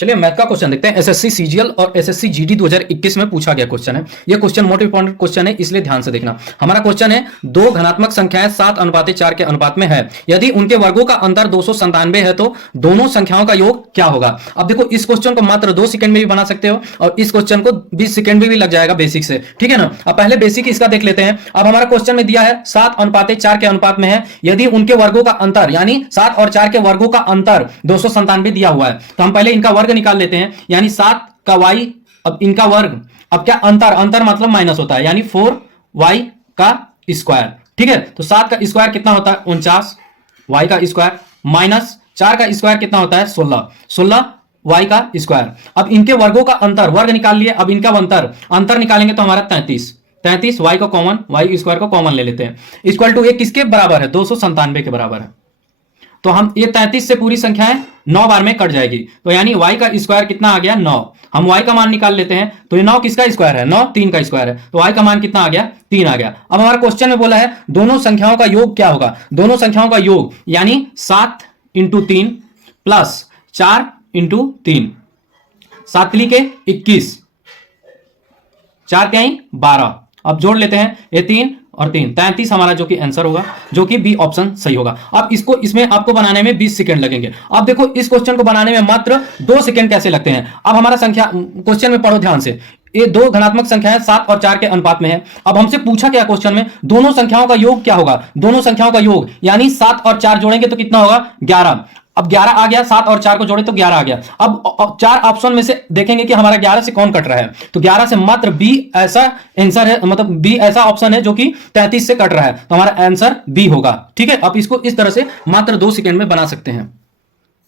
चलिए मैथ का क्वेश्चन देखते हैं। एसएससी सीजीएल और एसएससी जीडी 2021 में पूछा गया क्वेश्चन है। ये क्वेश्चन मोस्ट इंपॉर्टेंट क्वेश्चन है, इसलिए ध्यान से देखना। हमारा क्वेश्चन है दो धनात्मक संख्याएं 7:4 के अनुपात में है, यदि उनके वर्गों का अंतर 297 है तो दोनों संख्याओं का योग क्या होगा। अब देखो इस क्वेश्चन को मात्र 2 सेकंड में भी बना सकते हो और इस क्वेश्चन को 20 सेकंड में भी लग जाएगा बेसिक से, ठीक है ना। अब पहले बेसिक इसका देख लेते हैं। अब हमारा क्वेश्चन में दिया है 7:4 के अनुपात में है, यदि उनके वर्गों का अंतर यानी 7 और 4 के वर्गों का अंतर 297 दिया हुआ है, तो हम पहले इनका वर्ग निकाल लेते हैं, यानी 7 का y, अब इनका वर्ग, अब क्या अंतर, अंतर मतलब माइनस होता है, यानी 4y का स्क्वायर, ठीक है। तो 7 का स्क्वायर कितना होता है 49, y का स्क्वायर माइनस 4 का स्क्वायर कितना होता है 16 y का स्क्वायर। अब इनके वर्गों का अंतर, वर्ग निकाल लिए, अब इनका अंतर निकालेंगे तो हमारा 33 y को कॉमन, y स्क्वायर को कॉमन ले लेते हैं, इक्वल टू ये किसके बराबर है 297 के बराबर है। तो हम ये 33 से पूरी संख्याएं 9 बार में कट जाएगी, तो यानी y का स्क्वायर कितना आ गया 9। हम y का मान निकाल लेते हैं, तो ये 9 किसका स्क्वायर है 9, 3 का स्क्वायर है, तो y का मान कितना आ गया 3 आ गया। अब हमारा क्वेश्चन में बोला है दोनों संख्याओं का योग क्या होगा। दोनों संख्याओं का योग यानी 7 × 3 प्लस 4 × 3, 7 के 21, 4 के 12, अब जोड़ लेते हैं ये 3 और 3, 33 हमारा जो कि आंसर होगा, जो कि बी ऑप्शन सही होगा। अब इसमें आपको बनाने में 20 सेकंड लगेंगे। अब देखो इस क्वेश्चन को बनाने में मात्र 2 सेकंड कैसे लगते हैं। अब हमारा संख्या क्वेश्चन में पढ़ो ध्यान से, ये दो धनात्मक संख्याएं 7 और 4 के अनुपात में है। अब हमसे पूछा क्या क्वेश्चन में, दोनों संख्याओं का योग क्या होगा। दोनों संख्याओं का योग यानी 7 और 4 जोड़ेंगे तो कितना होगा 11। अब 11 आ गया, 7 और 4 को जोड़े तो 11 आ गया। अब 4 ऑप्शन में से देखेंगे कि हमारा 11 से कौन कट रहा है, तो 11 से मात्र बी ऐसा आंसर है, मतलब बी ऐसा ऑप्शन है जो कि 33 से कट रहा है, तो हमारा आंसर बी होगा, ठीक है। अब इसको इस तरह से मात्र 2 सेकंड में बना सकते हैं।